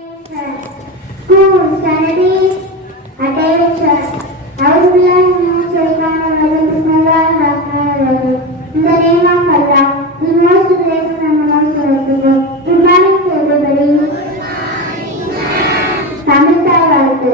School studies, attention. I will learn new children in the name of Allah, the most gracious and most merciful. Good morning to everybody. Tamil Tagalku.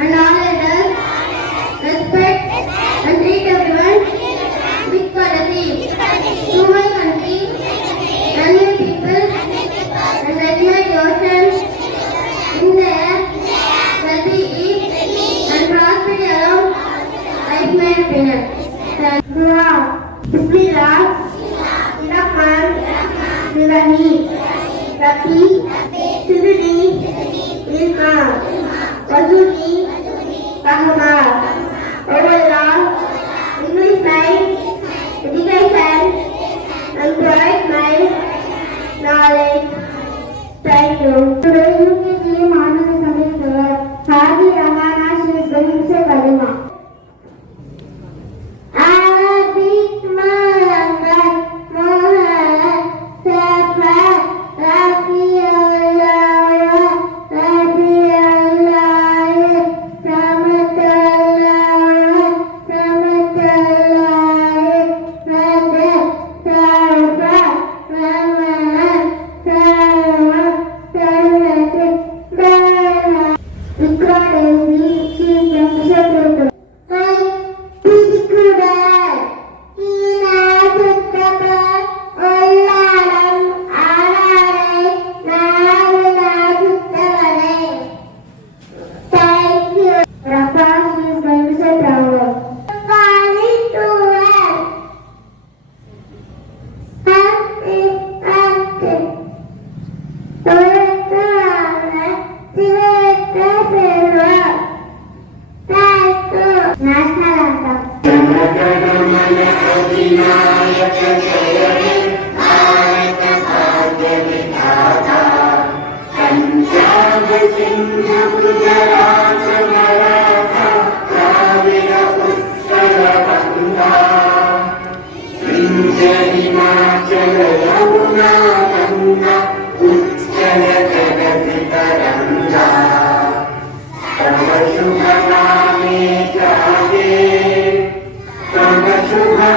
And all elders, respect and treat everyone with courtesy. To my country and your people, and admire the ocean in the air, that we eat and prosperity around, like my opinion. Dua, Bismillah, Rahman, Rahim, Rabbi, Sidri, Ilma, Wazuni, Rahman. Overall, English mind, education, and provide my knowledge. Thank you. Today, UKG Manana Samir Hadi Ramana, she is going to say Kalima. Shubha